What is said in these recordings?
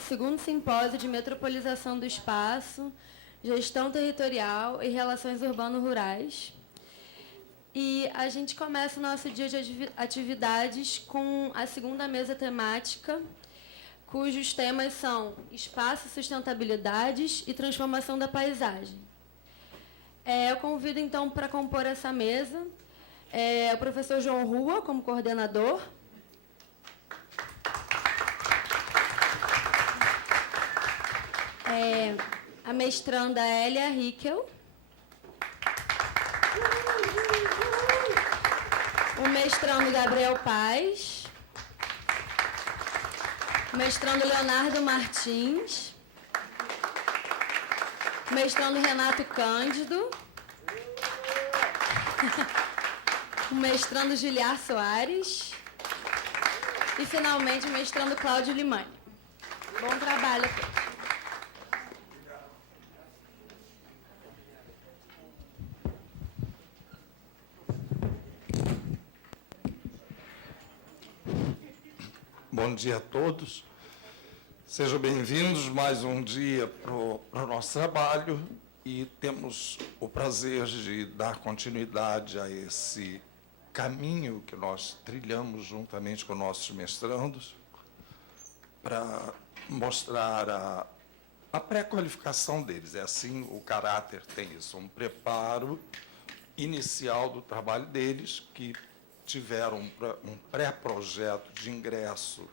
segundo simpósio de metropolização do espaço, gestão territorial e relações urbano-rurais. E a gente começa o nosso dia de atividades com a segunda mesa temática, cujos temas são espaço, sustentabilidades e transformação da paisagem. Eu convido, então, para compor essa mesa, o professor João Rua, como coordenador. A mestranda Hélia Rickel. O mestrando Gabriel Paz. O mestrando Leonardo Martins. O mestrando Renato Cândido. O mestrando Giliar Soares. E, finalmente, o mestrando Cláudio Limani. Bom trabalho a todos. Bom dia a todos. Sejam bem-vindos mais um dia para o nosso trabalho e temos o prazer de dar continuidade a esse caminho que nós trilhamos juntamente com nossos mestrandos para mostrar a pré-qualificação deles. É assim, o caráter tem isso, um preparo inicial do trabalho deles, que tiveram um pré-projeto de ingresso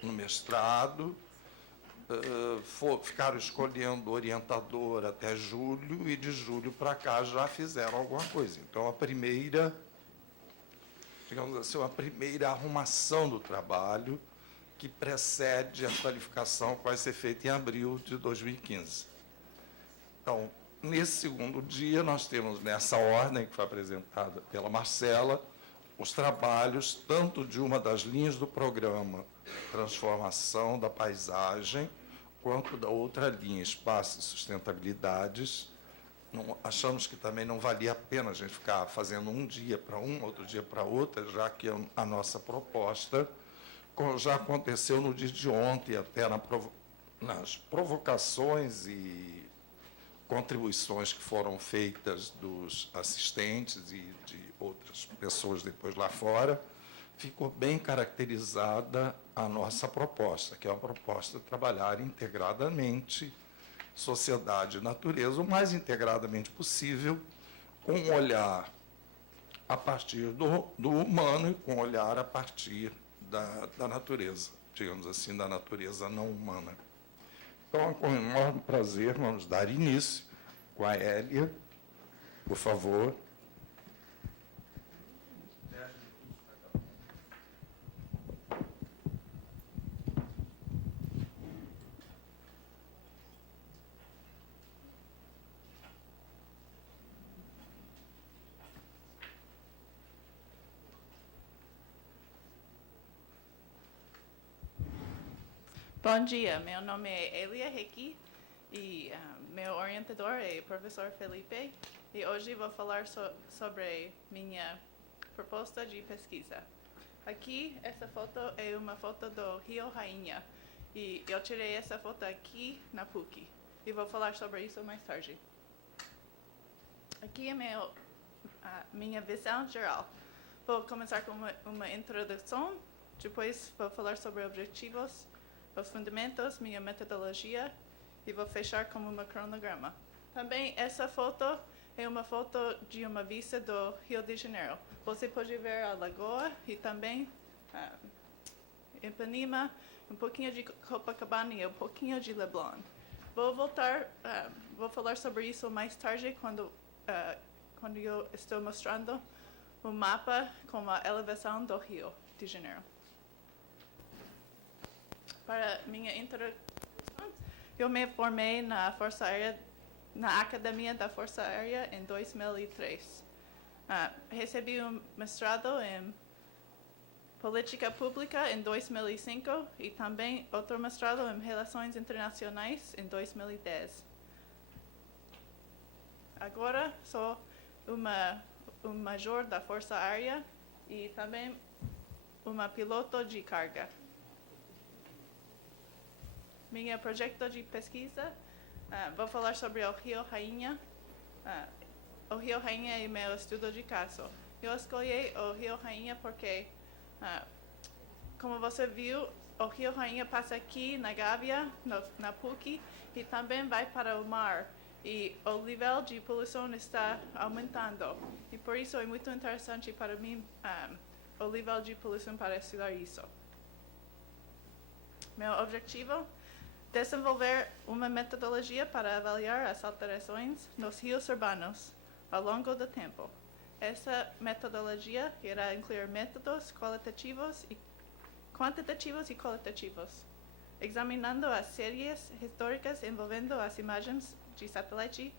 no mestrado, ficaram escolhendo orientador até julho, e de julho para cá já fizeram alguma coisa. Então, a primeira, digamos assim, a primeira arrumação do trabalho que precede a qualificação que vai ser feita em abril de 2015. Então, nesse segundo dia, nós temos, nessa ordem que foi apresentada pela Marcela, os trabalhos, tanto de uma das linhas do programa Transformação da Paisagem, quanto da outra linha, Espaço e Sustentabilidades. Achamos que também não valia a pena a gente ficar fazendo um dia para um, outro dia para outra, já que a nossa proposta já aconteceu no dia de ontem, até nas provocações e contribuições que foram feitas dos assistentes e de outras pessoas depois lá fora, ficou bem caracterizada a nossa proposta, que é uma proposta de trabalhar integradamente sociedade e natureza, o mais integradamente possível, com um olhar a partir do humano e com um olhar a partir da natureza, digamos assim, da natureza não humana. Então, com enorme prazer, vamos dar início com a Hélia, por favor. Bom dia, meu nome é Hélia Rickel e meu orientador é o professor Felipe, e hoje vou falar sobre minha proposta de pesquisa. Aqui, essa foto é uma foto do Rio Rainha, e eu tirei essa foto aqui na PUC, e vou falar sobre isso mais tarde. Aqui é minha visão geral. Vou começar com uma introdução, depois vou falar sobre objetivos, os fundamentos, minha metodologia, e vou fechar com um cronograma. Também essa foto é uma foto de uma vista do Rio de Janeiro. Você pode ver a lagoa e também Ipanema, um pouquinho de Copacabana e um pouquinho de Leblon. Vou falar sobre isso mais tarde quando eu estou mostrando o mapa com a elevação do Rio de Janeiro. Para minha introdução, eu me formei na Academia da Força Aérea em 2003. Recebi um mestrado em Política Pública em 2005 e também outro mestrado em Relações Internacionais em 2010. Agora sou um major da Força Aérea e também uma piloto de carga. Meu projeto de pesquisa, vou falar sobre o Rio Rainha. O Rio Rainha é meu estudo de caso. Eu escolhi o Rio Rainha porque, como você viu, o Rio Rainha passa aqui na Gávea, na PUC, e também vai para o mar. E o nível de poluição está aumentando. E por isso é muito interessante para mim o nível de poluição para estudar isso. Meu objetivo: desenvolver uma metodologia para avaliar as alterações nos rios urbanos ao longo do tempo. Essa metodologia irá incluir métodos quantitativos e qualitativos, examinando as séries históricas envolvendo as imagens de satélite,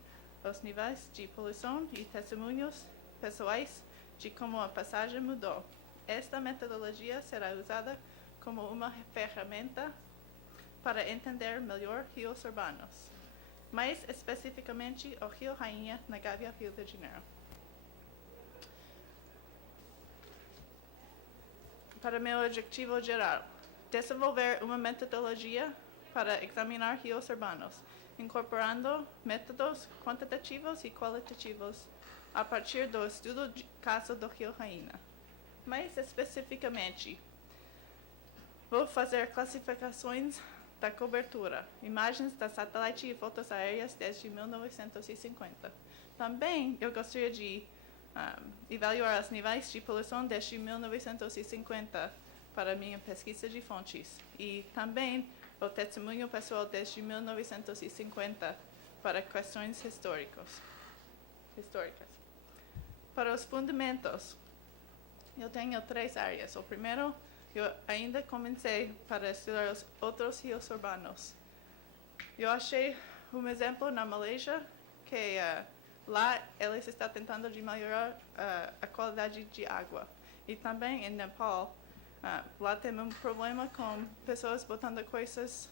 os níveis de poluição e testemunhos pessoais de como a paisagem mudou. Esta metodologia será usada como uma ferramenta para entender melhor rios urbanos, mais especificamente o Rio Rainha na Gávea, Rio de Janeiro. Para meu objetivo geral, desenvolver uma metodologia para examinar rios urbanos, incorporando métodos quantitativos e qualitativos a partir do estudo de caso do Rio Rainha. Mais especificamente, vou fazer classificações da cobertura, imagens da satélite e fotos aéreas desde 1950. Também eu gostaria de avaliar os níveis de poluição desde 1950 para minha pesquisa de fontes e também o testemunho pessoal desde 1950 para questões históricas. Para os fundamentos, eu tenho 3 áreas. O primeiro, eu ainda comecei para estudar os outros rios urbanos. Eu achei um exemplo na Malásia que lá eles estão tentando de melhorar a qualidade de água. E também em Nepal, lá tem um problema com pessoas botando coisas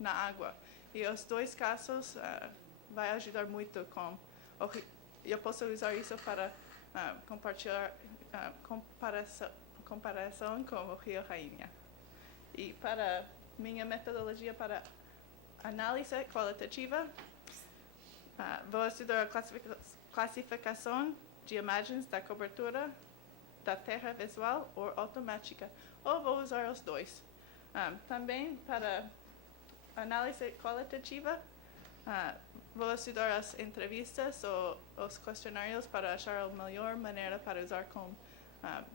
na água. E os 2 casos vai ajudar muito com eu posso usar isso para compartilhar comparação com o Rio Rainha. E para minha metodologia para análise qualitativa, vou estudar a classificação de imagens da cobertura da terra visual ou automática, ou vou usar os 2. Também para análise qualitativa, vou estudar as entrevistas ou os questionários para achar a melhor maneira para usar com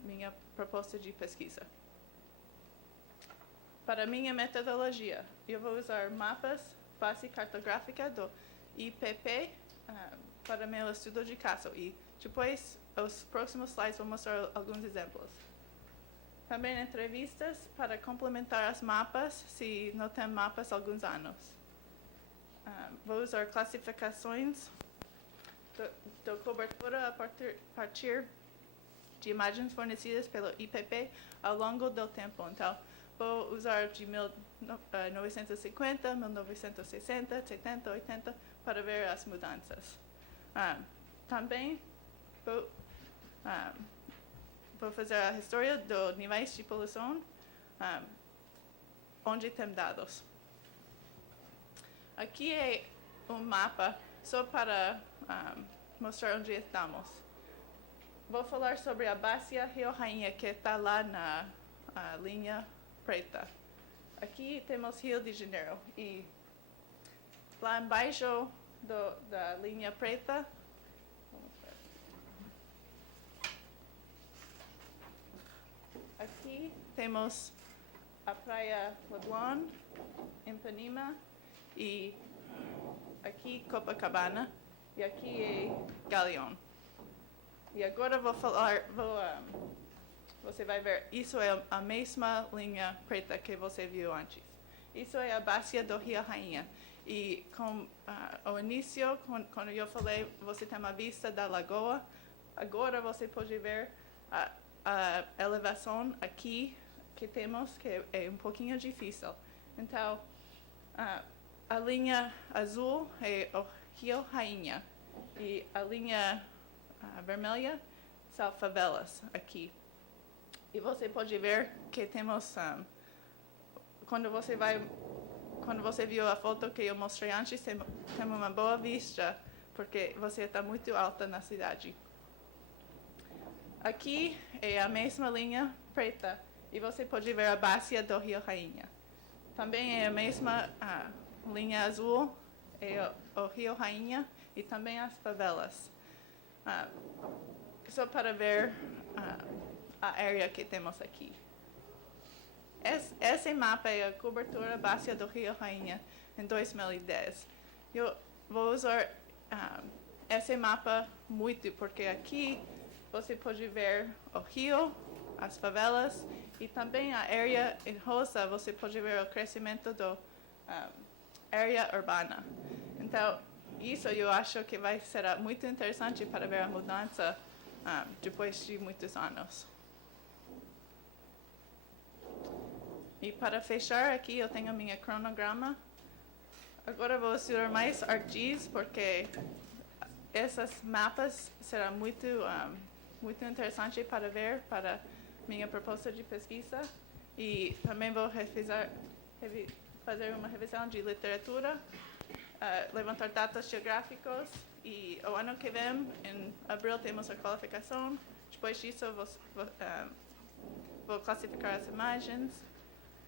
minha proposta de pesquisa. Para minha metodologia, eu vou usar mapas, base cartográfica do IPP para meu estudo de caso e depois os próximos slides vou mostrar alguns exemplos. Também entrevistas para complementar os mapas se não tem mapas há alguns anos. Vou usar classificações da cobertura a partir de imagens fornecidas pelo IPP ao longo do tempo. Então, vou usar de 1950, 1960, 70, 80 para ver as mudanças. Também vou fazer a história dos níveis de poluição onde tem dados. Aqui é um mapa só para mostrar onde estamos. Vou falar sobre a bacia Rio Rainha, que está lá na linha preta. Aqui temos Rio de Janeiro e lá embaixo da linha preta aqui temos a praia Leblon, Ipanema e aqui Copacabana e aqui é Galeão. E agora você vai ver, isso é a mesma linha preta que você viu antes. Isso é a bacia do Rio Rainha. E com o início, quando eu falei, você tem uma vista da lagoa, agora você pode ver a elevação aqui que temos, que é um pouquinho difícil. Então, a linha azul é o Rio Rainha e a linha vermelha são favelas aqui. E você pode ver que temos, quando você vai quando você viu a foto que eu mostrei antes, tem uma boa vista, porque você está muito alta na cidade. Aqui é a mesma linha preta, e você pode ver a bacia do Rio Rainha. Também é a mesma linha azul, é o Rio Rainha, e também as favelas. Só para ver a área que temos aqui. Esse mapa é a cobertura bacia do Rio Rainha em 2010. Eu vou usar esse mapa muito, porque aqui você pode ver o rio, as favelas, e também a área em rosa, você pode ver o crescimento da área urbana. Então, isso eu acho que vai ser muito interessante para ver a mudança depois de muitos anos. E para fechar aqui, eu tenho minha cronograma. Agora vou estudar mais ArcGIS, porque esses mapas serão muito interessante para ver para minha proposta de pesquisa. E também vou fazer uma revisão de literatura, levantar dados geográficos, e o ano que vem, em abril, temos a qualificação. Depois disso, vou classificar as imagens,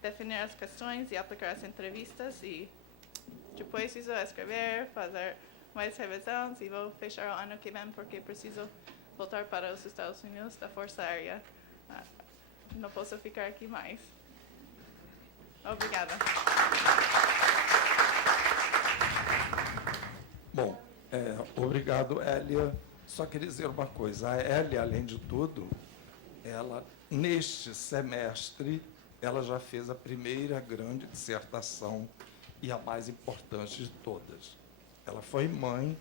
definir as questões e aplicar as entrevistas, e depois disso escrever, fazer mais revisões, e vou fechar o ano que vem porque preciso voltar para os Estados Unidos da Força Aérea. Não posso ficar aqui mais. Obrigada. Bom, obrigado, Hélia. Só queria dizer uma coisa. A Hélia, além de tudo, ela, neste semestre, ela já fez a primeira grande dissertação e a mais importante de todas. Ela foi mãe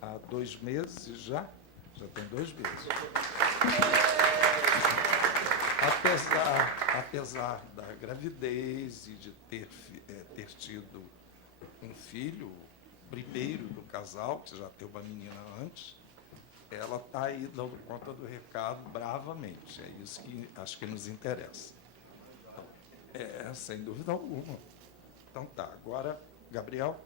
há 2 meses já tem 2 meses. Apesar da gravidez e de ter tido um filho, primeiro do casal, que já teve uma menina antes, ela está aí dando conta do recado bravamente. É isso que acho que nos interessa. Sem dúvida alguma. Então tá, agora, Gabriel.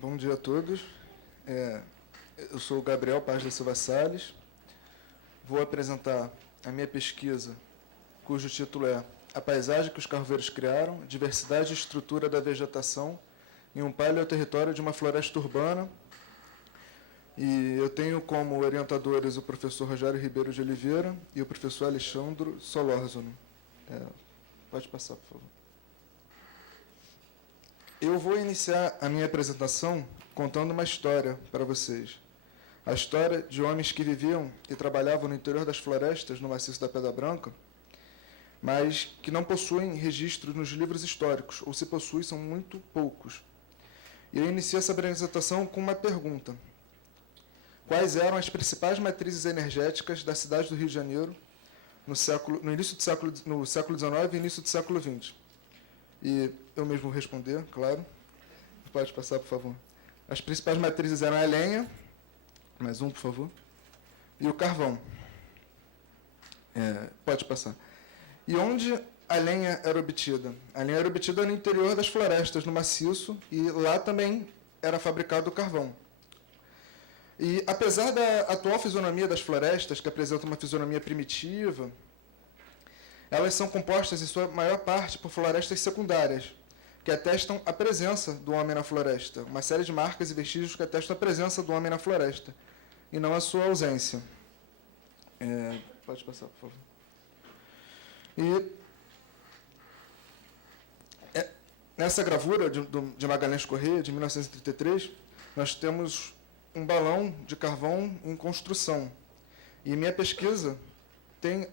Bom dia a todos. Eu sou o Gabriel Paz da Silva Salles. Vou apresentar a minha pesquisa, cujo título é A Paisagem que os Carvoeiros Criaram, Diversidade e Estrutura da Vegetação em um Paleoterritório de uma Floresta Urbana. E eu tenho como orientadores o professor Rogério Ribeiro de Oliveira e o professor Alexandre Solórzano. Pode passar, por favor. Eu vou iniciar a minha apresentação contando uma história para vocês. A história de homens que viviam e trabalhavam no interior das florestas, no maciço da Pedra Branca, mas que não possuem registros nos livros históricos, ou se possuem, são muito poucos. E eu inicio essa apresentação com uma pergunta. Quais eram as principais matrizes energéticas da cidade do Rio de Janeiro no século XIX e início do século XX? E eu mesmo vou responder, claro. Pode passar, por favor. As principais matrizes eram a lenha, mais um, por favor, e o carvão. Pode passar. E onde a lenha era obtida? A lenha era obtida no interior das florestas, no maciço, e lá também era fabricado o carvão. E, apesar da atual fisionomia das florestas, que apresenta uma fisionomia primitiva, elas são compostas, em sua maior parte, por florestas secundárias, que atestam a presença do homem na floresta. Uma série de marcas e vestígios que atestam a presença do homem na floresta, e não a sua ausência. Pode passar, por favor. E nessa gravura de Magalhães Corrêa, de 1933, nós temos um balão de carvão em construção. E minha pesquisa tem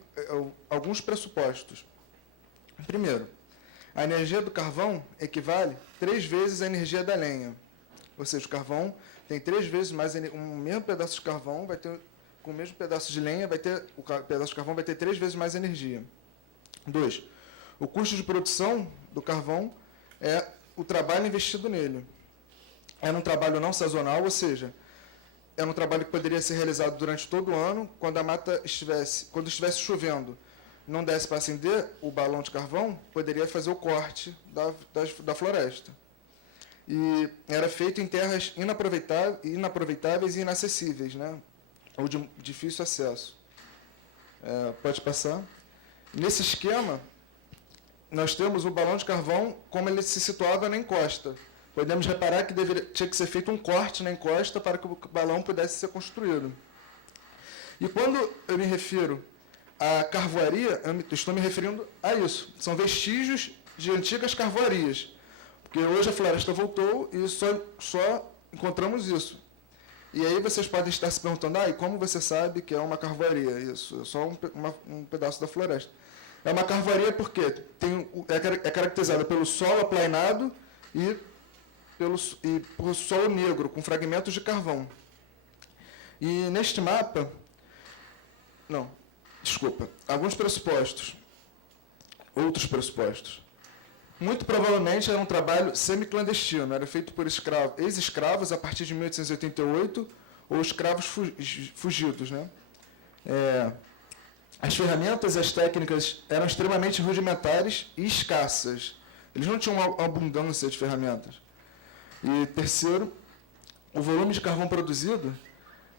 alguns pressupostos. Primeiro, a energia do carvão equivale 3 vezes a energia da lenha. Ou seja, o carvão tem 3 vezes mais um mesmo pedaço de carvão vai ter com o mesmo pedaço de lenha o pedaço de carvão vai ter 3 vezes mais energia. 2. O custo de produção do carvão é o trabalho investido nele. É um trabalho não sazonal, ou seja, é um trabalho que poderia ser realizado durante todo o ano, quando estivesse chovendo, não desse para acender o balão de carvão, poderia fazer o corte da floresta. E era feito em terras inaproveitáveis e inacessíveis, né? Ou de difícil acesso. Pode passar. Nesse esquema, nós temos o balão de carvão como ele se situava na encosta. Podemos reparar que tinha que ser feito um corte na encosta para que o balão pudesse ser construído. E quando eu me refiro à carvoaria, eu estou me referindo a isso. São vestígios de antigas carvoarias. Porque hoje a floresta voltou e só encontramos isso. E aí vocês podem estar se perguntando, e como você sabe que é uma carvoaria? Isso, é só um pedaço da floresta. É uma carvoaria porque é caracterizada pelo solo aplainado e por solo negro, com fragmentos de carvão. E neste mapa... alguns pressupostos. Outros pressupostos. Muito provavelmente era um trabalho semiclandestino, era feito por ex-escravos a partir de 1888, ou escravos fugidos, né? As ferramentas e as técnicas eram extremamente rudimentares e escassas. Eles não tinham uma abundância de ferramentas. E terceiro, o volume de carvão produzido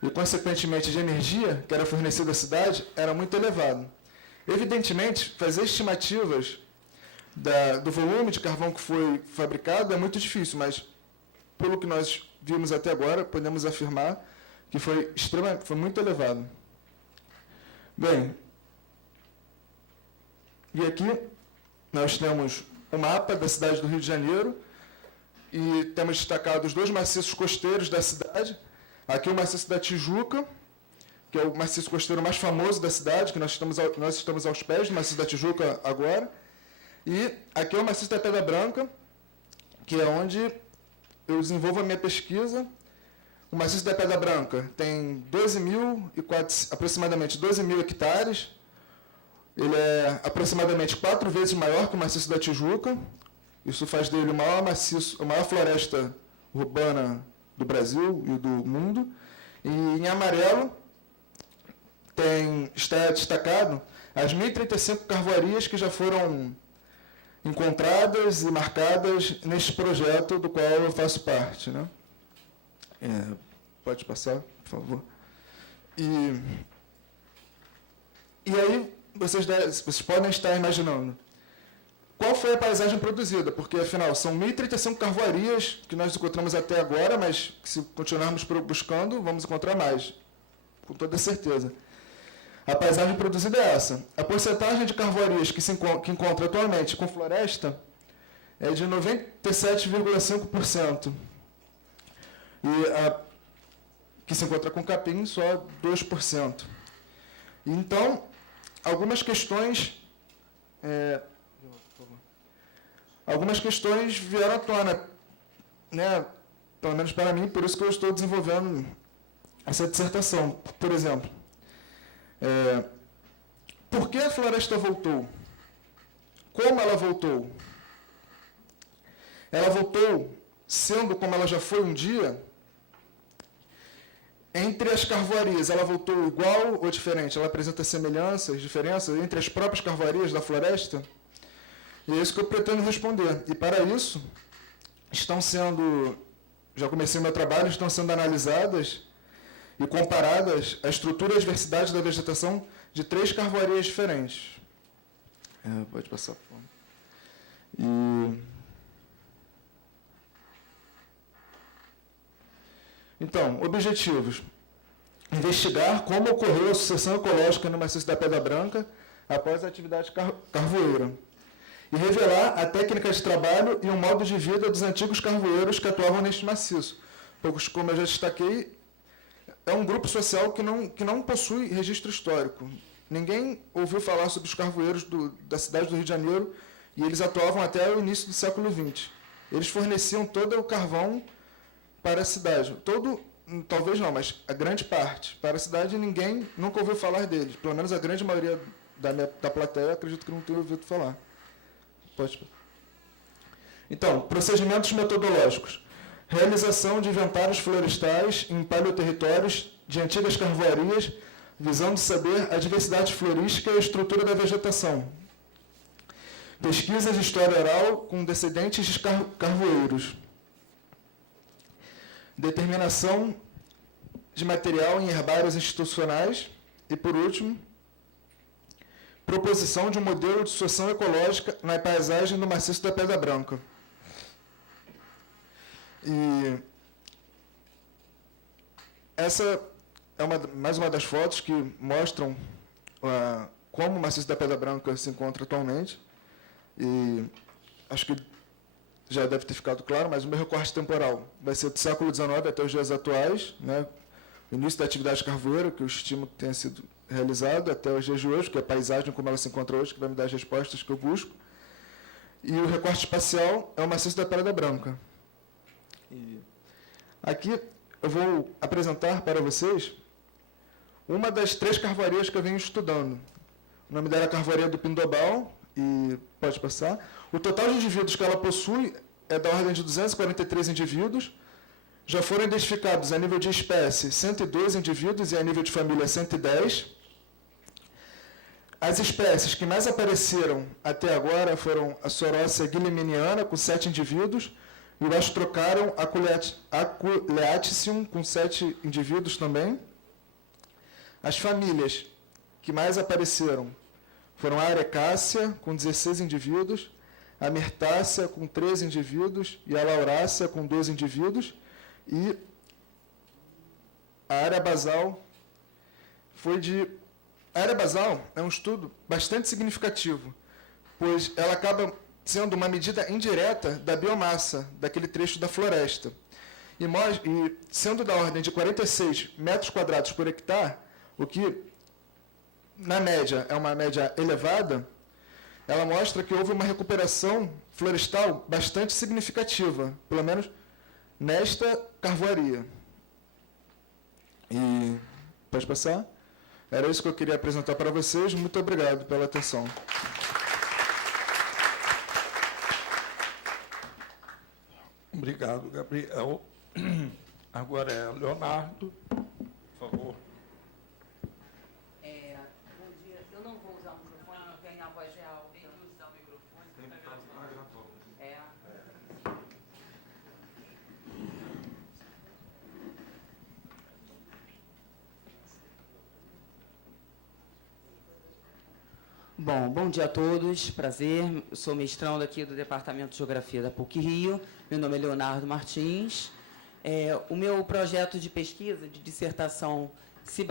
e, consequentemente, de energia que era fornecida à cidade era muito elevado. Evidentemente, fazer estimativas do volume de carvão que foi fabricado é muito difícil, mas, pelo que nós vimos até agora, podemos afirmar que foi muito elevado. Bem, e aqui nós temos o mapa da cidade do Rio de Janeiro e temos destacado os 2 maciços costeiros da cidade. Aqui o maciço da Tijuca, que é o maciço costeiro mais famoso da cidade, que nós estamos aos pés do maciço da Tijuca agora. E aqui é o maciço da Pedra Branca, que é onde eu desenvolvo a minha pesquisa. O maciço da Pedra Branca tem aproximadamente 12 mil hectares. Ele é aproximadamente 4 vezes maior que o maciço da Tijuca. Isso faz dele o maior floresta urbana do Brasil e do mundo. E em amarelo está destacado as 1.035 carvoarias que já foram encontradas e marcadas neste projeto do qual eu faço parte, né? Pode passar, por favor. E aí vocês podem estar imaginando qual foi a paisagem produzida, porque, afinal, são 1.035 carvoarias que nós encontramos até agora, mas se continuarmos buscando, vamos encontrar mais, com toda certeza. A paisagem produzida é essa. A porcentagem de carvoarias que encontra atualmente com floresta é de 97,5%. E a que se encontra com capim, só 2%. Então, algumas questões vieram à tona, né? Pelo menos para mim, por isso que eu estou desenvolvendo essa dissertação. Por exemplo, por que a floresta voltou? Como ela voltou? Ela voltou sendo como ela já foi um dia? Entre as carvoarias, ela voltou igual ou diferente? Ela apresenta semelhanças, diferenças entre as próprias carvoarias da floresta? E é isso que eu pretendo responder. E, para isso, já comecei meu trabalho, estão sendo analisadas e comparadas a estrutura e a diversidade da vegetação de 3 carvoarias diferentes. Pode passar, por favor. Então, objetivos. Investigar como ocorreu a sucessão ecológica no maciço da Pedra Branca após a atividade carvoeira. E revelar a técnica de trabalho e o modo de vida dos antigos carvoeiros que atuavam neste maciço. Pois, como eu já destaquei, é um grupo social que não possui registro histórico. Ninguém ouviu falar sobre os carvoeiros da cidade do Rio de Janeiro e eles atuavam até o início do século XX. Eles forneciam todo o carvão para a cidade. Todo talvez não, mas a grande parte. Para a cidade, ninguém nunca ouviu falar deles. Pelo menos a grande maioria da plateia, eu acredito que não tenha ouvido falar. Pode. Então, procedimentos metodológicos. Realização de inventários florestais em paleoterritórios de antigas carvoarias, visando saber a diversidade florística e a estrutura da vegetação. Pesquisas de história oral com descendentes de carvoeiros. Determinação de material em herbários institucionais. E, por último, proposição de um modelo de sucessão ecológica na paisagem do maciço da Pedra Branca. E essa é mais uma das fotos que mostram como o maciço da Pedra Branca se encontra atualmente. E acho que já deve ter ficado claro, mas o meu recorte temporal vai ser do século XIX até os dias atuais, né? O início da atividade carvoeira, que eu estimo que tenha sido realizado, até os dias de hoje, que é a paisagem como ela se encontra hoje, que vai me dar as respostas que eu busco. E o recorte espacial é o maciço da Pedra Branca. E aqui eu vou apresentar para vocês uma das 3 carvoarias que eu venho estudando. O nome dela é Carvoaria do Pindobal, e pode passar. O total de indivíduos que ela possui é da ordem de 243 indivíduos. Já foram identificados a nível de espécie 112 indivíduos e a nível de família 110. As espécies que mais apareceram até agora foram a Sorócia guilleminiana, com 7 indivíduos, e o Astrocarum aculeaticium, com 7 indivíduos também. As famílias que mais apareceram foram a Arecácea, com 16 indivíduos, a Myrtácea, com 13 indivíduos, e a Laurácea, com 12 indivíduos, e a área basal foi de... A área basal é um estudo bastante significativo, pois ela acaba sendo uma medida indireta da biomassa daquele trecho da floresta. E sendo da ordem de 46 metros quadrados por hectare, o que, na média, é uma média elevada, ela mostra que houve uma recuperação florestal bastante significativa, pelo menos nesta carvoaria. E pode passar? Era isso que eu queria apresentar para vocês. Muito obrigado pela atenção. Obrigado, Gabriel. Agora é Leonardo, por favor. Bom dia. Eu não vou usar o microfone, não tenho a voz real. Tem que usar o microfone. Bom dia a todos, prazer. Eu sou mestrando aqui do Departamento de Geografia da PUC-Rio. Meu nome é Leonardo Martins. O meu projeto de pesquisa, de dissertação, se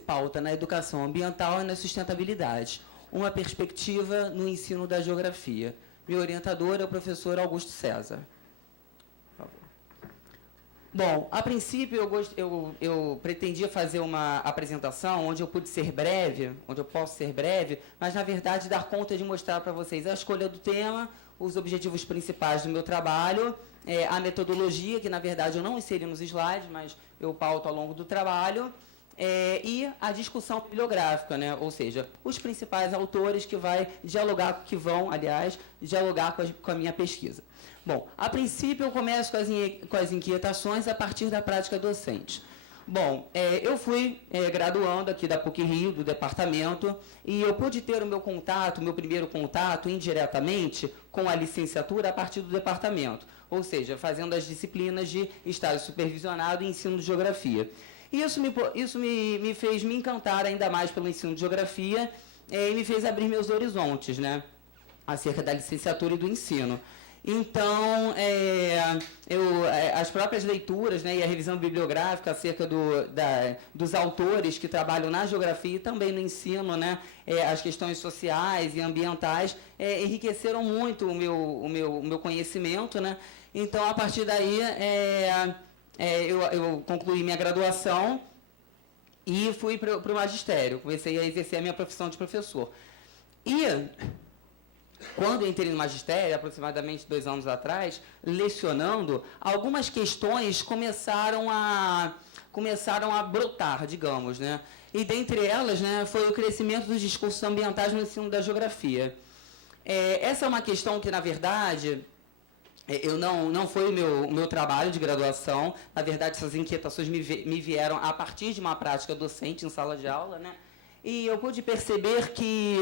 pauta na educação ambiental e na sustentabilidade, uma perspectiva no ensino da geografia. Meu orientador é o professor Augusto César. Bom, a princípio eu pretendia fazer uma apresentação onde eu posso ser breve, mas na verdade dar conta de mostrar para vocês a escolha do tema, os objetivos principais do meu trabalho, a metodologia, que na verdade eu não inseri nos slides, mas eu pauto ao longo do trabalho, e a discussão bibliográfica, né? Ou seja, os principais autores que vão dialogar com a minha pesquisa. Bom, a princípio eu começo com as inquietações a partir da prática docente. Bom, eu fui graduando aqui da PUC-Rio, do departamento, e eu pude ter o meu primeiro contato, indiretamente, com a licenciatura a partir do departamento, ou seja, fazendo as disciplinas de estágio supervisionado e ensino de geografia. Isso me fez me encantar ainda mais pelo ensino de geografia e me fez abrir meus horizontes, né, acerca da licenciatura e do ensino. Então, as próprias leituras, né, e a revisão bibliográfica acerca dos autores que trabalham na geografia e também no ensino, né, as questões sociais e ambientais, enriqueceram muito o meu conhecimento, né? Então, a partir daí, eu concluí minha graduação e fui para o magistério. Comecei a exercer a minha profissão de professor. E quando eu entrei no magistério, aproximadamente 2 anos atrás, lecionando, algumas questões começaram a brotar, digamos, né? E dentre elas, né, foi o crescimento dos discursos ambientais no ensino da geografia. Essa é uma questão que, na verdade, não foi o meu trabalho de graduação. Na verdade, essas inquietações me vieram a partir de uma prática docente em sala de aula, né? E eu pude perceber que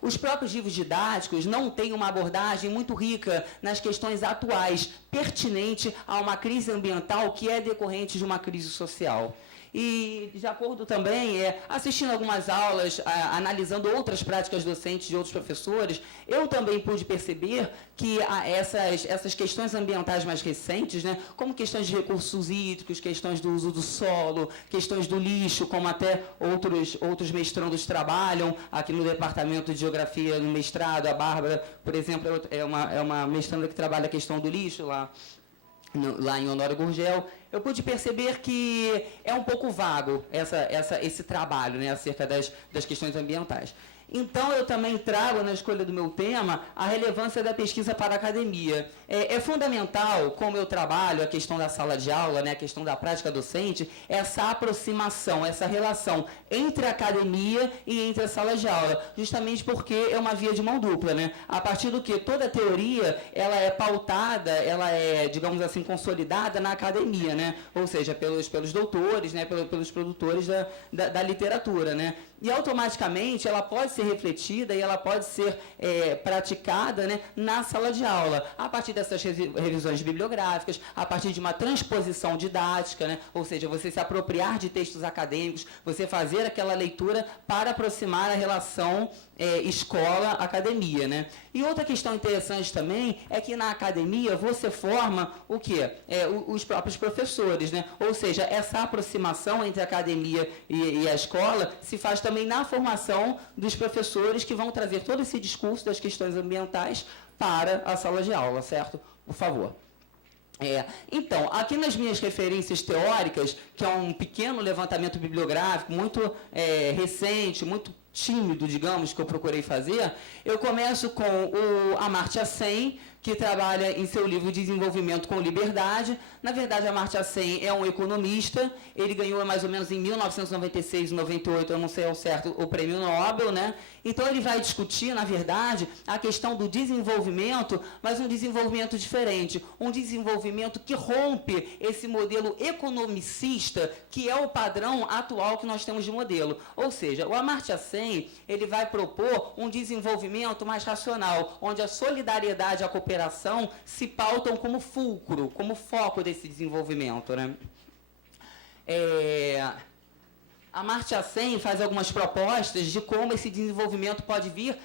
os próprios livros didáticos não têm uma abordagem muito rica nas questões atuais, pertinente a uma crise ambiental que é decorrente de uma crise social. E, de acordo também, assistindo algumas aulas, analisando outras práticas docentes de outros professores, eu também pude perceber que essas questões ambientais mais recentes, né, como questões de recursos hídricos, questões do uso do solo, questões do lixo, como até outros mestrandos trabalham aqui no Departamento de Geografia, no mestrado, a Bárbara, por exemplo, é uma mestranda que trabalha a questão do lixo lá em Honório Gurgel. Eu pude perceber que é um pouco vago esse trabalho, né, acerca das questões ambientais. Então, eu também trago na escolha do meu tema a relevância da pesquisa para a academia. É fundamental, como eu trabalho a questão da sala de aula, né, a questão da prática docente, essa aproximação, essa relação entre a academia e entre a sala de aula, justamente porque é uma via de mão dupla, né? A partir do que toda a teoria, ela é pautada, ela é, digamos assim, consolidada na academia, né? Ou seja, pelos doutores, né, pelos produtores da literatura, né? E automaticamente ela pode ser refletida e ela pode ser praticada, né, na sala de aula, a partir dessas revisões bibliográficas, a partir de uma transposição didática, né, ou seja, você se apropriar de textos acadêmicos, você fazer aquela leitura para aproximar a relação escola-academia, né? E outra questão interessante também é que na academia você forma o quê? Os próprios professores, né? Ou seja, essa aproximação entre a academia e a escola se faz também na formação dos professores que vão trazer todo esse discurso das questões ambientais para a sala de aula, certo? Por favor. Então, aqui nas minhas referências teóricas, que é um pequeno levantamento bibliográfico, muito recente, muito tímido, digamos, que eu procurei fazer, eu começo com o Amartya Sen, que trabalha em seu livro Desenvolvimento com Liberdade. Na verdade, Amartya Sen é um economista, ele ganhou mais ou menos em 1996 e 98, eu não sei ao certo, o prêmio Nobel, né? Então, ele vai discutir, na verdade, a questão do desenvolvimento, mas um desenvolvimento diferente, um desenvolvimento que rompe esse modelo economicista, que é o padrão atual que nós temos de modelo. Ou seja, o Amartya Sen, ele vai propor um desenvolvimento mais racional, onde a solidariedade e a cooperação se pautam como fulcro, como foco desse desenvolvimento, né? Amartya Sen faz algumas propostas de como esse desenvolvimento pode vir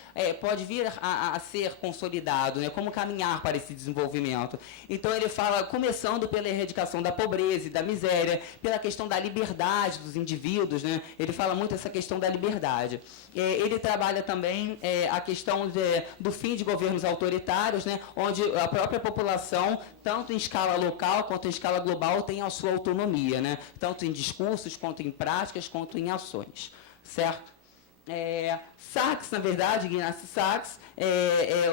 a ser consolidado, né? Como caminhar para esse desenvolvimento. Então, ele fala, começando pela erradicação da pobreza e da miséria, pela questão da liberdade dos indivíduos, né? Ele fala muito essa questão da liberdade. Ele trabalha também a questão do fim de governos autoritários, né? Onde a própria população, tanto em escala local quanto em escala global, tem a sua autonomia, né? Tanto em discursos, quanto em práticas, quanto em ações, certo? Sachs, na verdade, Ignacio Sachs,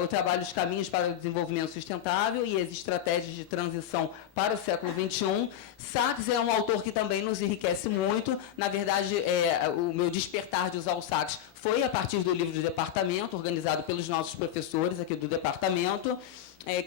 o trabalho dos caminhos para o desenvolvimento sustentável e as estratégias de transição para o século XXI. Sachs é um autor que também nos enriquece muito. Na verdade, o meu despertar de usar o Sachs foi a partir do livro do departamento, organizado pelos nossos professores aqui do departamento,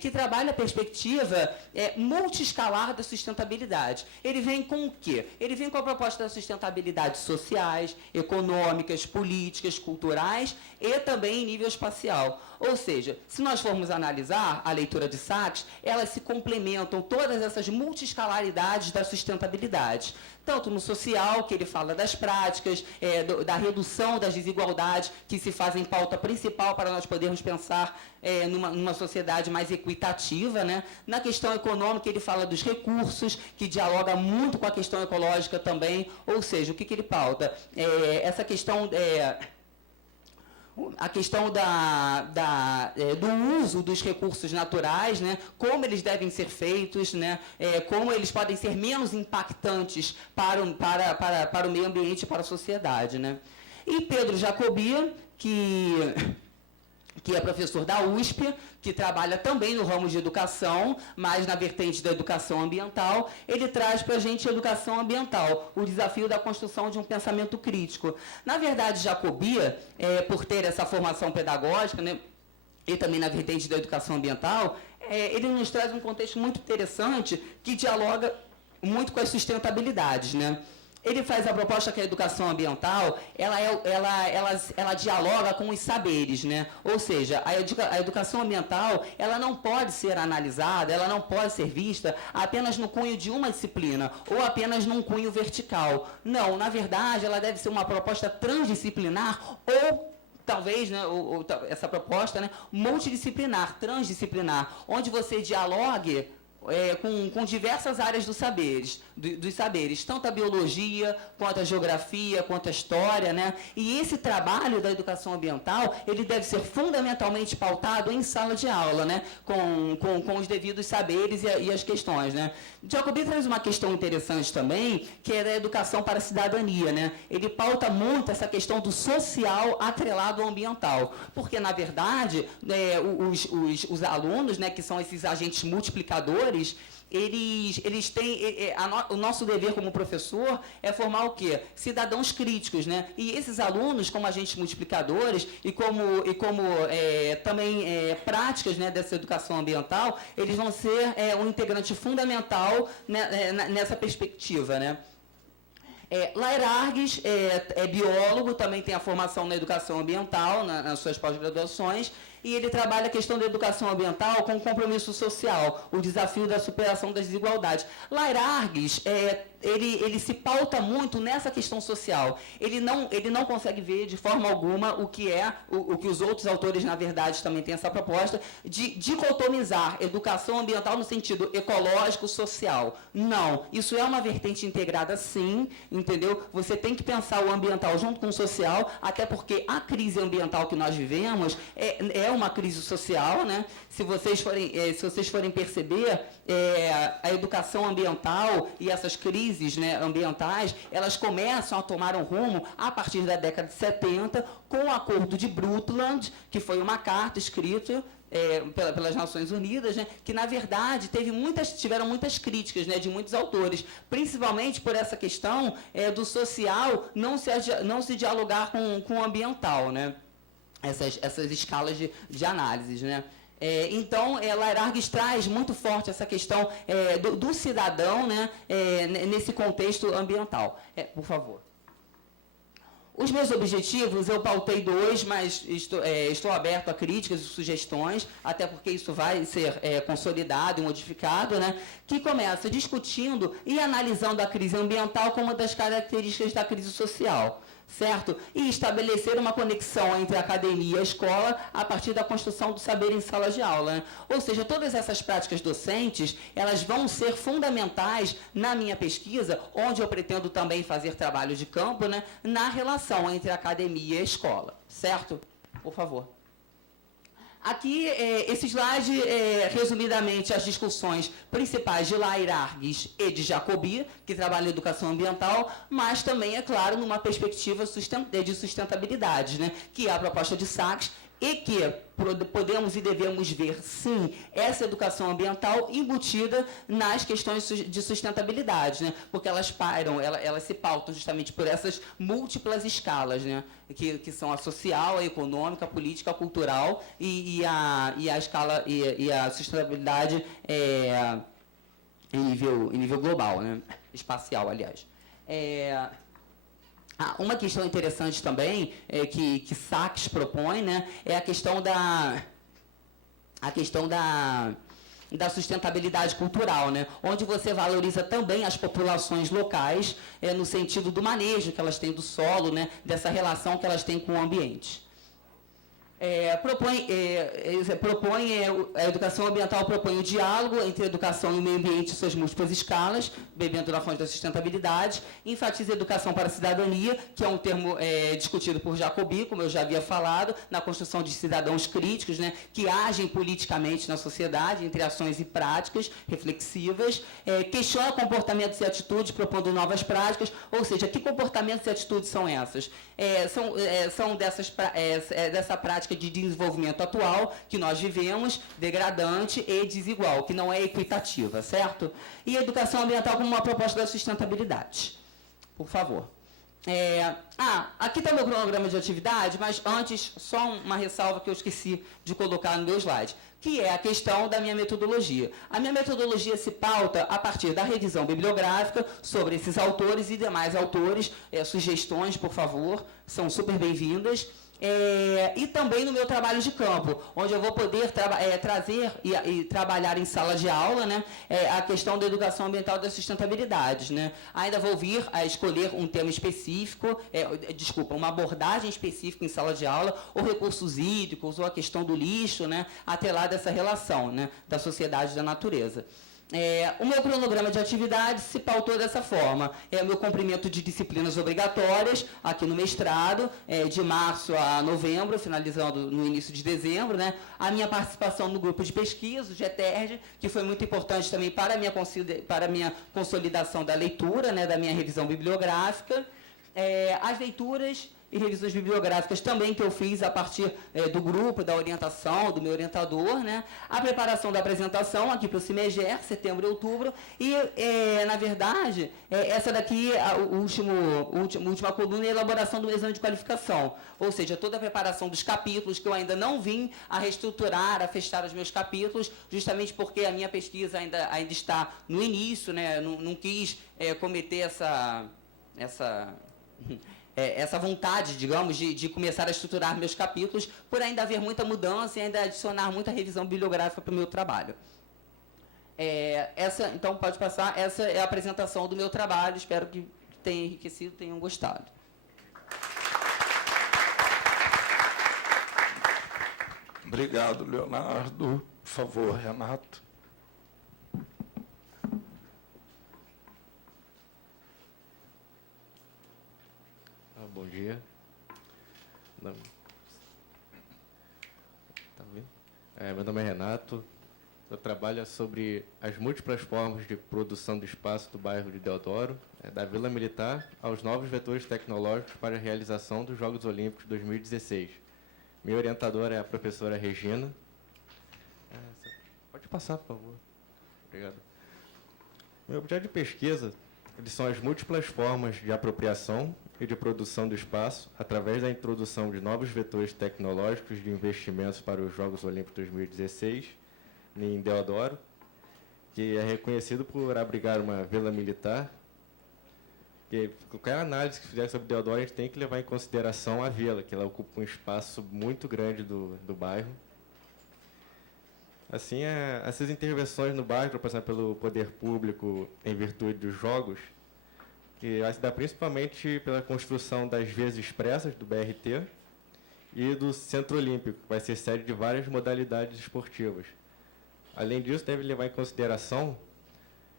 que trabalha a perspectiva multiescalar da sustentabilidade. Ele vem com o quê? Ele vem com a proposta da sustentabilidade sociais, econômicas, políticas, culturais e também em nível espacial. Ou seja, se nós formos analisar a leitura de Sachs, elas se complementam, todas essas multiescalaridades da sustentabilidade. Tanto no social, que ele fala das práticas, da redução das desigualdades, que se fazem pauta principal para nós podermos pensar numa sociedade mais equitativa, né? Na questão econômica, ele fala dos recursos, que dialoga muito com a questão ecológica também. Ou seja, o que ele pauta? Essa questão... a questão do uso dos recursos naturais, né? Como eles devem ser feitos, né? Como eles podem ser menos impactantes para o meio ambiente e para a sociedade, né? E Pedro Jacobi, que que é professor da USP, que trabalha também no ramo de educação, mas na vertente da educação ambiental. Ele traz para a gente educação ambiental, o desafio da construção de um pensamento crítico. Na verdade, Jacobi, por ter essa formação pedagógica, né, e também na vertente da educação ambiental, ele nos traz um contexto muito interessante que dialoga muito com as sustentabilidades, né? Ele faz a proposta que a educação ambiental, ela dialoga com os saberes, né? Ou seja, a educação ambiental, ela não pode ser analisada, ela não pode ser vista apenas no cunho de uma disciplina ou apenas num cunho vertical. Não, na verdade, ela deve ser uma proposta transdisciplinar ou talvez, né, essa proposta, né, multidisciplinar, transdisciplinar, onde você dialogue com diversas áreas dos saberes, tanto a biologia, quanto a geografia, quanto a história, né? E esse trabalho da educação ambiental, ele deve ser fundamentalmente pautado em sala de aula, né? Com os devidos saberes e as questões, né? Jacobi traz uma questão interessante também, que é da educação para a cidadania, né? Ele pauta muito essa questão do social atrelado ao ambiental, porque, na verdade, os alunos, né, que são esses agentes multiplicadores, eles têm... o nosso dever como professor é formar o quê? Cidadãos críticos, né? E esses alunos, como agentes multiplicadores e como também práticas, né, dessa educação ambiental, eles vão ser um integrante fundamental, né, nessa perspectiva, né? Lair Arges é biólogo, também tem a formação na educação ambiental, nas suas pós-graduações, e ele trabalha a questão da educação ambiental com o compromisso social, o desafio da superação das desigualdades. Lair Arges, ele se pauta muito nessa questão social. Ele não consegue ver de forma alguma o que os outros autores, na verdade, também têm essa proposta, de dicotomizar educação ambiental no sentido ecológico-social. Não, isso é uma vertente integrada, sim, entendeu? Você tem que pensar o ambiental junto com o social, até porque a crise ambiental que nós vivemos é uma crise social, né? Se vocês forem perceber, a educação ambiental e essas crises, né, ambientais, elas começam a tomar um rumo a partir da década de 70, com o Acordo de Brundtland, que foi uma carta escrita pelas Nações Unidas, né, que, na verdade, tiveram muitas críticas, né, de muitos autores, principalmente por essa questão do social não se dialogar com o ambiental, né? Essas escalas de análises, né? Então, Lair Arges traz muito forte essa questão do cidadão, né, nesse contexto ambiental. Por favor. Os meus objetivos, eu pautei 2, mas estou aberto a críticas e sugestões, até porque isso vai ser consolidado e modificado, né, que começa discutindo e analisando a crise ambiental como uma das características da crise social. Certo? E estabelecer uma conexão entre a academia e a escola a partir da construção do saber em sala de aula, né? Ou seja, todas essas práticas docentes, elas vão ser fundamentais na minha pesquisa, onde eu pretendo também fazer trabalho de campo, né, na relação entre a academia e a escola. Certo? Por favor. Aqui, esse slide, resumidamente, as discussões principais de Lair Arges e de Jacobi, que trabalham em educação ambiental, mas também, é claro, numa perspectiva de sustentabilidade, né, que é a proposta de Sachs, e que podemos e devemos ver, sim, essa educação ambiental embutida nas questões de sustentabilidade, né? Porque elas se pautam justamente por essas múltiplas escalas, né? Que são a social, a econômica, a política, a cultural e a escala e a sustentabilidade em nível global, né? Espacial, aliás. Uma questão interessante também que Sachs propõe, né, é a questão da sustentabilidade cultural, né, onde você valoriza também as populações locais no sentido do manejo que elas têm do solo, né, dessa relação que elas têm com o ambiente. A educação ambiental propõe o diálogo entre a educação e o meio ambiente em suas múltiplas escalas, bebendo na fonte da sustentabilidade, enfatiza a educação para a cidadania, que é um termo discutido por Jacobi, como eu já havia falado, na construção de cidadãos críticos, né, que agem politicamente na sociedade, entre ações e práticas reflexivas, questiona comportamentos e atitudes, propondo novas práticas, ou seja, que comportamentos e atitudes são essas? São dessa prática prática de desenvolvimento atual que nós vivemos, degradante e desigual, que não é equitativa, certo? E educação ambiental como uma proposta da sustentabilidade. Por favor. Aqui está o meu cronograma de atividade, mas antes, só uma ressalva que eu esqueci de colocar no meu slide, que é a questão da minha metodologia. A minha metodologia se pauta a partir da revisão bibliográfica sobre esses autores e demais autores. Sugestões, por favor, são super bem-vindas. E também no meu trabalho de campo, onde eu vou poder trazer e trabalhar em sala de aula, né, a questão da educação ambiental e das sustentabilidades. Né. Ainda vou vir a escolher um tema específico, uma abordagem específica em sala de aula, ou recursos hídricos, ou a questão do lixo, né, atrelada a essa relação, né, da sociedade e da natureza. O meu cronograma de atividades se pautou dessa forma. O meu cumprimento de disciplinas obrigatórias, aqui no mestrado, de março a novembro, finalizando no início de dezembro, né? A minha participação no grupo de pesquisa, o GETERD, que foi muito importante também para a minha consolidação da leitura, né? Da minha revisão bibliográfica. As leituras e revisões bibliográficas também que eu fiz a partir do grupo, da orientação, do meu orientador, né? A preparação da apresentação aqui para o CIMEGER, setembro e outubro, e, na verdade, essa daqui, a última coluna, é a elaboração do exame de qualificação, ou seja, toda a preparação dos capítulos, que eu ainda não vim a reestruturar, a fechar os meus capítulos, justamente porque a minha pesquisa ainda está no início, né? Não quis cometer essa vontade, digamos, de começar a estruturar meus capítulos, por ainda haver muita mudança e ainda adicionar muita revisão bibliográfica para o meu trabalho. Então, pode passar. Essa é a apresentação do meu trabalho. Espero que tenha enriquecido, tenham gostado. Obrigado, Leonardo. Por favor, Renato. Bom dia. Meu nome é Renato. Eu trabalho sobre as múltiplas formas de produção do espaço do bairro de Deodoro, da Vila Militar aos novos vetores tecnológicos para a realização dos Jogos Olímpicos 2016. Minha orientadora é a professora Regina. Pode passar, por favor. Obrigado. Meu objeto de pesquisa são as múltiplas formas de apropriação e de produção do espaço através da introdução de novos vetores tecnológicos de investimentos para os Jogos Olímpicos 2016 em Deodoro, que é reconhecido por abrigar uma vila militar. Que qualquer análise que fizer sobre Deodoro, a gente tem que levar em consideração a vila, que ela ocupa um espaço muito grande do bairro. Assim, essas intervenções no bairro, proporcionadas pelo poder público em virtude dos jogos, que vai se dar principalmente pela construção das vias expressas do BRT e do Centro Olímpico, que vai ser sede de várias modalidades esportivas. Além disso, deve levar em consideração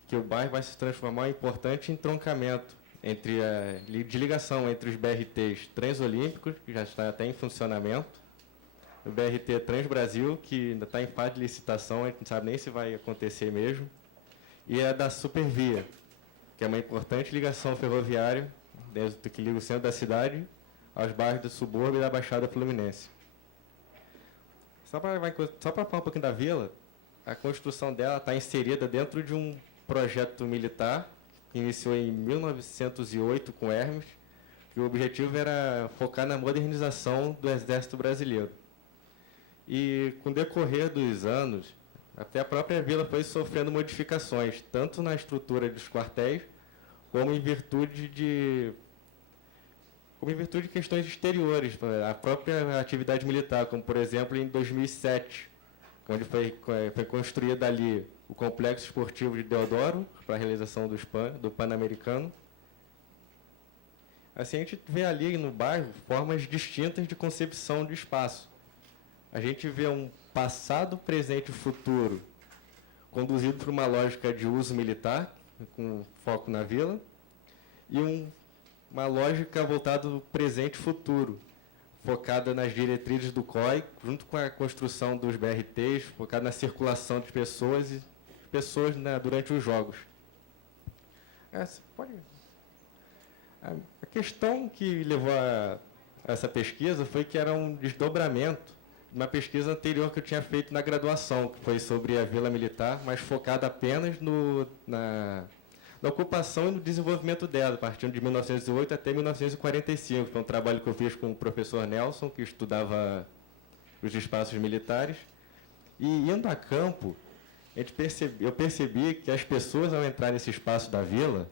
que o bairro vai se transformar em importante entroncamento de ligação entre os BRTs Transolímpicos, que já está até em funcionamento, o BRT Transbrasil, que ainda está em fase de licitação, a gente não sabe nem se vai acontecer mesmo, e a da Supervia, que é uma importante ligação ferroviária que liga o centro da cidade aos bairros do subúrbio e da Baixada Fluminense. Só para falar um pouquinho da vila, a construção dela está inserida dentro de um projeto militar que iniciou em 1908 com Hermes, que o objetivo era focar na modernização do Exército Brasileiro. E, com o decorrer dos anos, até a própria vila foi sofrendo modificações, tanto na estrutura dos quartéis, como em virtude de questões exteriores, a própria atividade militar, como, por exemplo, em 2007, onde foi construído ali o Complexo Esportivo de Deodoro, para a realização do Pan-Americano. Assim, a gente vê ali no bairro formas distintas de concepção do espaço. A gente vê um passado, presente e futuro conduzido por uma lógica de uso militar, com foco na vila, e uma lógica voltada ao presente e futuro, focada nas diretrizes do COI, junto com a construção dos BRTs, focada na circulação de pessoas durante os jogos. A questão que levou a essa pesquisa foi que era um desdobramento uma pesquisa anterior que eu tinha feito na graduação, que foi sobre a Vila Militar, mas focada apenas na ocupação e no desenvolvimento dela, partindo de 1908 até 1945. Foi um trabalho que eu fiz com o professor Nelson, que estudava os espaços militares. E indo a campo, eu percebi que as pessoas, ao entrar nesse espaço da vila,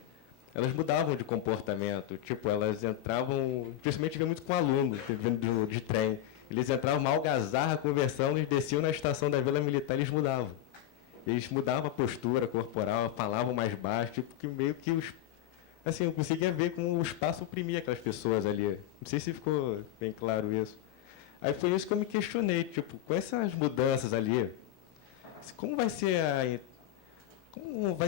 elas mudavam de comportamento. Tipo, elas entravam, principalmente via muito com alunos, vindo de trem. Eles entravam uma algazarra, conversando, eles desciam na estação da Vila Militar e eles mudavam. Eles mudavam a postura corporal, falavam mais baixo, tipo, que meio que assim, eu conseguia ver como o espaço oprimia aquelas pessoas ali. Não sei se ficou bem claro isso. Aí foi isso que eu me questionei, tipo, com essas mudanças ali, como vai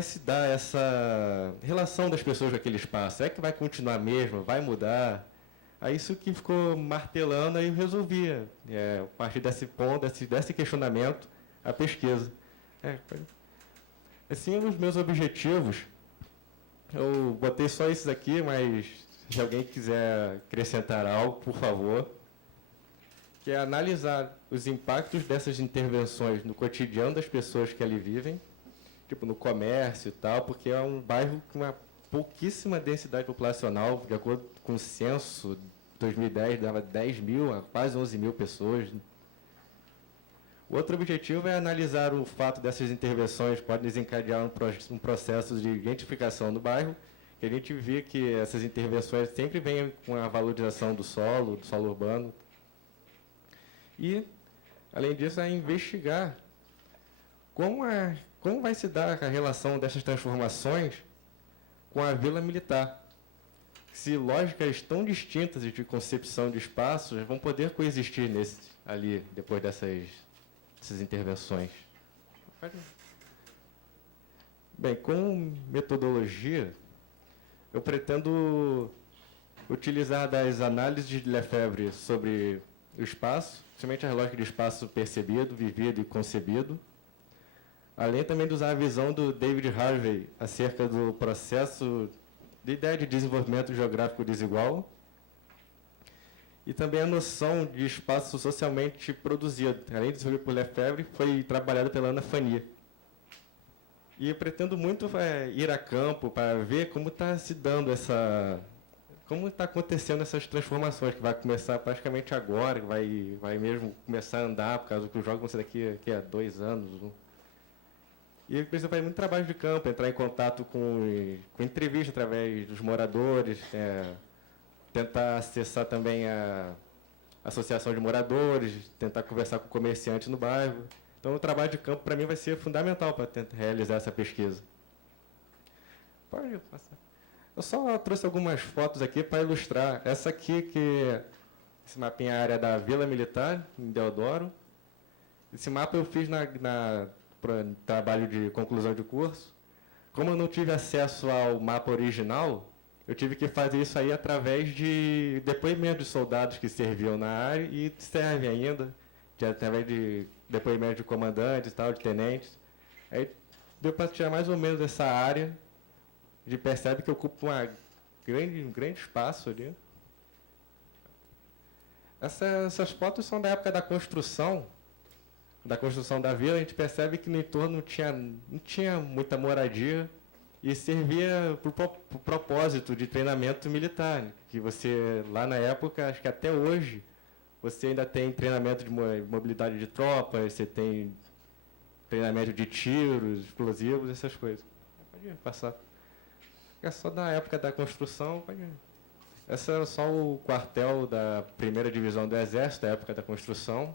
se dar essa relação das pessoas com aquele espaço? É que vai continuar mesmo? Vai mudar? Aí isso que ficou martelando, aí eu resolvi, a partir desse ponto, desse questionamento, a pesquisa. Assim, os meus objetivos, eu botei só esses aqui, mas se alguém quiser acrescentar algo, por favor, que é analisar os impactos dessas intervenções no cotidiano das pessoas que ali vivem, tipo no comércio e tal, porque é um bairro com uma pouquíssima densidade populacional, de acordo com o censo 2010, dava 10 mil a quase 11 mil pessoas. O outro objetivo é analisar o fato dessas intervenções podem desencadear um processo de gentrificação no bairro, que a gente vê que essas intervenções sempre vêm com a valorização do solo urbano. E, além disso, é investigar como vai se dar a relação dessas transformações com a Vila Militar. Se lógicas tão distintas de concepção de espaços vão poder coexistir ali, depois dessas intervenções. Bem, com metodologia, eu pretendo utilizar das análises de Lefebvre sobre o espaço, principalmente a lógica de espaço percebido, vivido e concebido, além também de usar a visão do David Harvey acerca do processo de ideia de desenvolvimento geográfico desigual, e também a noção de espaço socialmente produzido, além de desenvolvido por Lefebvre, foi trabalhado pela Ana Fania. E eu pretendo muito ir a campo para ver como está se dando como está acontecendo essas transformações, que vai começar praticamente agora, que vai mesmo começar a andar, por causa que os jogos vão ser daqui a 2 anos. E precisa fazer muito trabalho de campo, entrar em contato com entrevista através dos moradores, tentar acessar também a associação de moradores, tentar conversar com comerciantes no bairro. Então, o trabalho de campo, para mim, vai ser fundamental para tentar realizar essa pesquisa. Pode passar. Eu só trouxe algumas fotos aqui para ilustrar. Essa aqui, esse mapinha é a área da Vila Militar, em Deodoro. Esse mapa eu fiz para trabalho de conclusão de curso. Como eu não tive acesso ao mapa original, eu tive que fazer isso aí através de depoimentos de soldados que serviam na área e servem ainda, através de depoimentos de comandantes e tal, de tenentes. Aí deu para tirar mais ou menos essa área. A gente percebe que ocupa um grande espaço ali. Essas fotos são da época da construção da vila. A gente percebe que no entorno não tinha muita moradia e servia para o propósito de treinamento militar, né? Que você, lá na época, acho que até hoje, você ainda tem treinamento de mobilidade de tropas, você tem treinamento de tiros, explosivos, essas coisas. Pode passar. É só da época da construção. Esse era só o quartel da 1ª Divisão do Exército, da época da construção.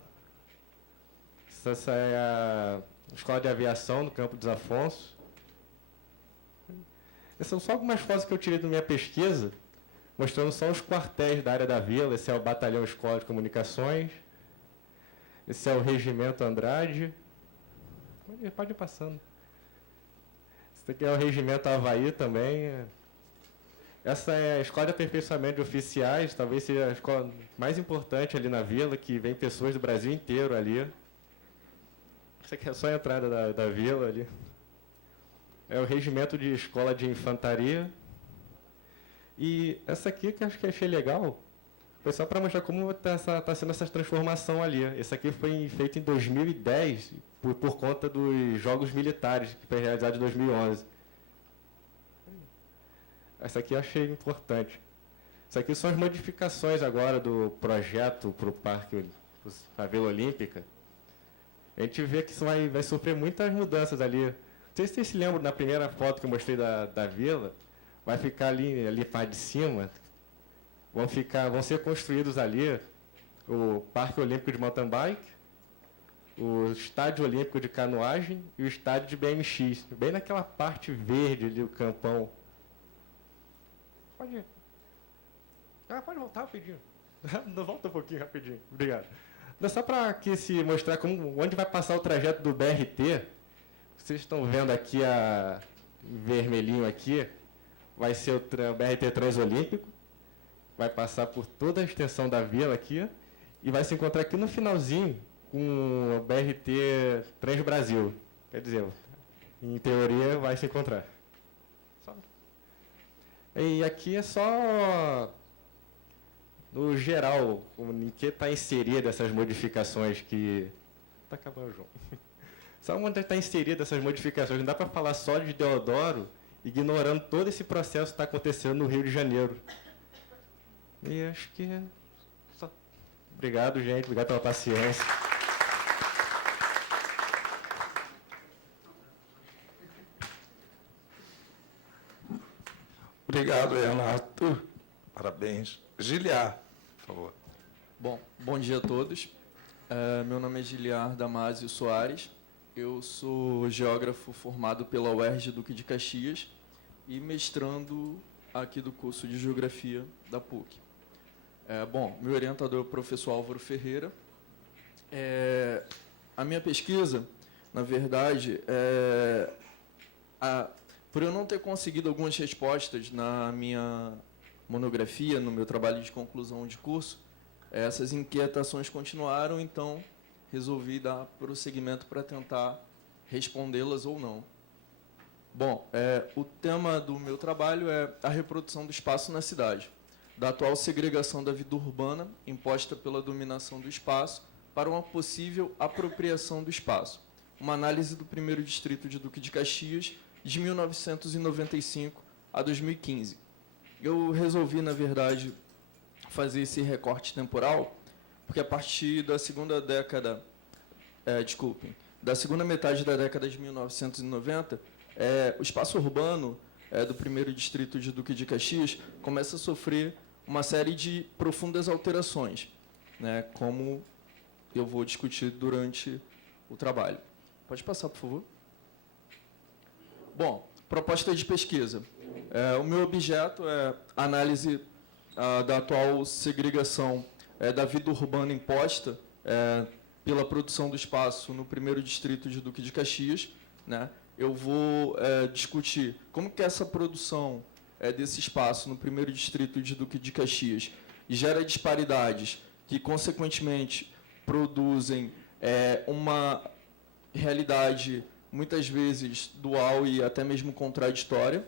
Essa é a Escola de Aviação do Campo dos Afonsos. Essas são só algumas fotos que eu tirei da minha pesquisa, mostrando só os quartéis da área da vila. Esse é o Batalhão Escola de Comunicações. Esse é o Regimento Andrade. Pode ir passando. Esse aqui é o Regimento Havaí também. Essa é a Escola de Aperfeiçoamento de Oficiais, talvez seja a escola mais importante ali na vila, que vem pessoas do Brasil inteiro ali. Isso aqui é só a entrada da vila ali. É o Regimento de Escola de Infantaria. E essa aqui que eu acho que achei legal Foi só para mostrar como está sendo essa transformação ali. Esse aqui foi feito em 2010, por conta dos Jogos Militares, que foi realizado em 2011. Essa aqui eu achei importante. Isso aqui são as modificações agora do projeto para o Parque, a Vila Olímpica. A gente vê que isso vai sofrer muitas mudanças ali. Não sei se vocês se lembram, na primeira foto que eu mostrei da vila, vai ficar ali parte de cima, vão ser construídos ali o Parque Olímpico de Mountain Bike, o Estádio Olímpico de Canoagem e o Estádio de BMX, bem naquela parte verde ali, o campão. Pode ir. Pode voltar rapidinho. Volta um pouquinho rapidinho. Obrigado. Só para aqui se mostrar onde vai passar o trajeto do BRT. Vocês estão vendo aqui vermelhinho aqui. Vai ser o BRT Transolímpico. Vai passar por toda a extensão da vila aqui. E vai se encontrar aqui no finalzinho com o BRT Transbrasil. Quer dizer, em teoria vai se encontrar. E aqui é só no geral, em que está inserida essas modificações que... Está acabando, João. Só onde está inserida essas modificações. Não dá para falar só de Deodoro, ignorando todo esse processo que está acontecendo no Rio de Janeiro. E acho que é só. Obrigado, gente. Obrigado pela paciência. Obrigado, Renato. Parabéns. Giliar, por favor. Bom dia a todos. Meu nome é Giliar Damásio Soares. Eu sou geógrafo formado pela UERJ Duque de Caxias e mestrando aqui do curso de Geografia da PUC. Meu orientador é o professor Álvaro Ferreira. A minha pesquisa, na verdade, por eu não ter conseguido algumas respostas na minha monografia, no meu trabalho de conclusão de curso, essas inquietações continuaram, então resolvi dar prosseguimento para tentar respondê-las ou não. O tema do meu trabalho é a reprodução do espaço na cidade, da atual segregação da vida urbana imposta pela dominação do espaço para uma possível apropriação do espaço. Uma análise do primeiro distrito de Duque de Caxias, de 1995 a 2015. Eu resolvi, na verdade, fazer esse recorte temporal, porque a partir da segunda metade da década de 1990, o espaço urbano do primeiro distrito de Duque de Caxias começa a sofrer uma série de profundas alterações, né, como eu vou discutir durante o trabalho. Pode passar, por favor? Proposta de pesquisa. O meu objeto é a análise da atual segregação da vida urbana imposta pela produção do espaço no primeiro distrito de Duque de Caxias, né? Eu vou discutir como que essa produção desse espaço no primeiro distrito de Duque de Caxias gera disparidades que, consequentemente, produzem uma realidade muitas vezes dual e até mesmo contraditória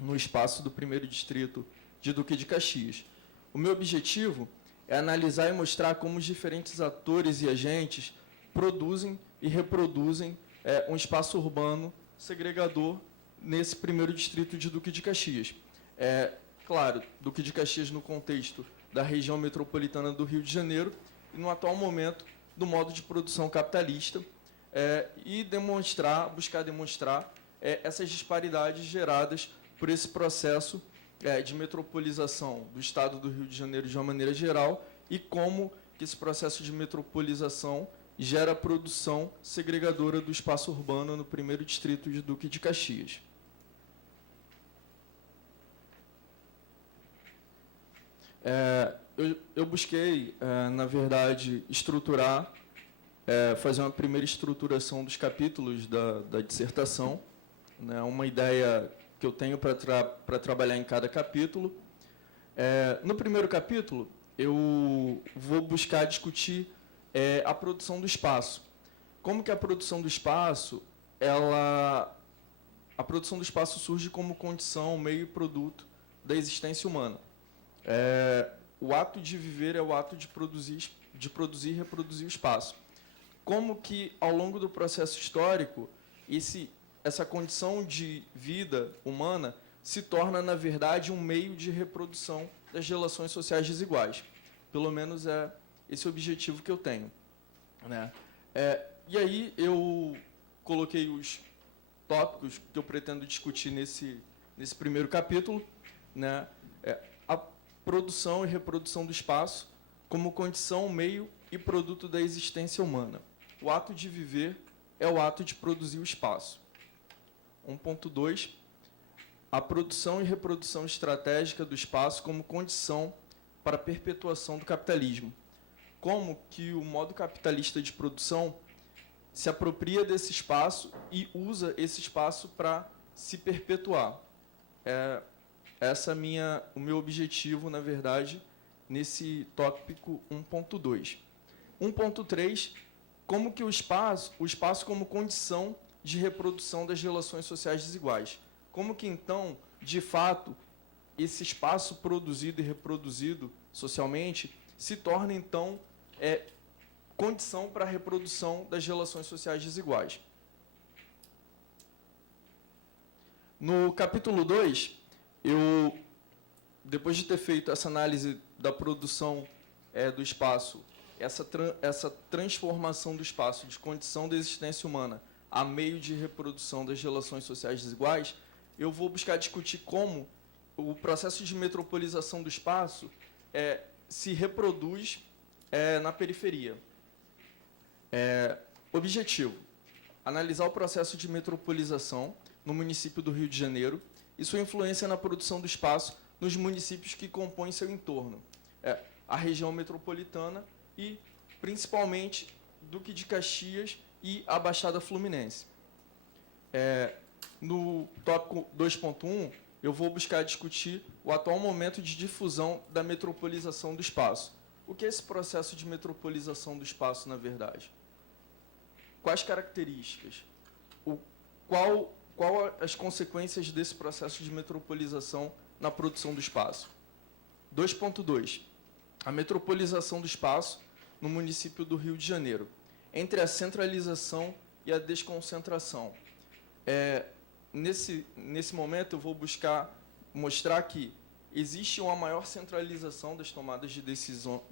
no espaço do primeiro distrito de Duque de Caxias. O meu objetivo é analisar e mostrar como os diferentes atores e agentes produzem e reproduzem um espaço urbano segregador nesse primeiro distrito de Duque de Caxias. Claro, Duque de Caxias no contexto da região metropolitana do Rio de Janeiro e no atual momento do modo de produção capitalista, e buscar demonstrar essas disparidades geradas por esse processo de metropolização do Estado do Rio de Janeiro de uma maneira geral e como que esse processo de metropolização gera a produção segregadora do espaço urbano no primeiro distrito de Duque de Caxias. Eu busquei, na verdade, estruturar, fazer uma primeira estruturação dos capítulos da dissertação, né, uma ideia que eu tenho para trabalhar em cada capítulo. No primeiro capítulo, eu vou buscar discutir a produção do espaço. Como que a produção do espaço, a produção do espaço surge como condição, meio e produto da existência humana. o ato de viver é o ato de produzir e reproduzir o espaço. Como que, ao longo do processo histórico, essa condição de vida humana se torna, na verdade, um meio de reprodução das relações sociais desiguais. Pelo menos é esse o objetivo que eu tenho, né? E aí eu coloquei os tópicos que eu pretendo discutir nesse primeiro capítulo, né? A produção e reprodução do espaço como condição, meio e produto da existência humana. O ato de viver é o ato de produzir o espaço. 1.2. A produção e reprodução estratégica do espaço como condição para a perpetuação do capitalismo. Como que o modo capitalista de produção se apropria desse espaço e usa esse espaço para se perpetuar. Essa é o meu objetivo, na verdade, nesse tópico 1.2. 1.3, como que o espaço como condição de reprodução das relações sociais desiguais. Como que, então, de fato, esse espaço produzido e reproduzido socialmente se torna, então, condição para a reprodução das relações sociais desiguais. No capítulo 2, depois de ter feito essa análise da produção do espaço, essa transformação do espaço de condição da existência humana a meio de reprodução das relações sociais desiguais, eu vou buscar discutir como o processo de metropolização do espaço se reproduz na periferia. Objetivo: analisar o processo de metropolização no município do Rio de Janeiro e sua influência na produção do espaço nos municípios que compõem seu entorno, a região metropolitana e, principalmente, Duque de Caxias e a Baixada Fluminense. No tópico 2.1, eu vou buscar discutir o atual momento de difusão da metropolização do espaço. O que é esse processo de metropolização do espaço, na verdade? Quais características? Qual as consequências desse processo de metropolização na produção do espaço? 2.2. A metropolização do espaço no município do Rio de Janeiro, entre a centralização e a desconcentração. Nesse momento, eu vou buscar mostrar que existe uma maior centralização das tomadas de decisão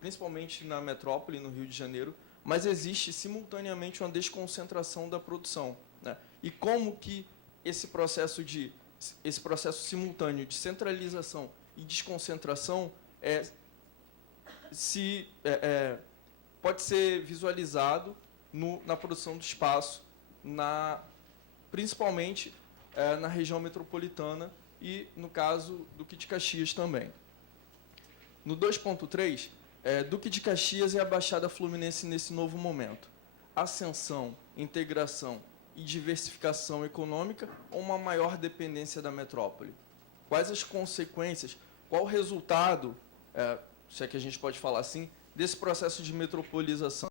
principalmente na metrópole, no Rio de Janeiro, mas existe simultaneamente uma desconcentração da produção, né? E como que esse processo simultâneo de centralização e desconcentração pode ser visualizado na produção do espaço, principalmente na região metropolitana e, no caso, Duque de Caxias também. No 2.3, Duque de Caxias e a Baixada Fluminense nesse novo momento. Ascensão, integração e diversificação econômica ou uma maior dependência da metrópole? Quais as consequências, qual o resultado, se é que a gente pode falar assim, desse processo de metropolização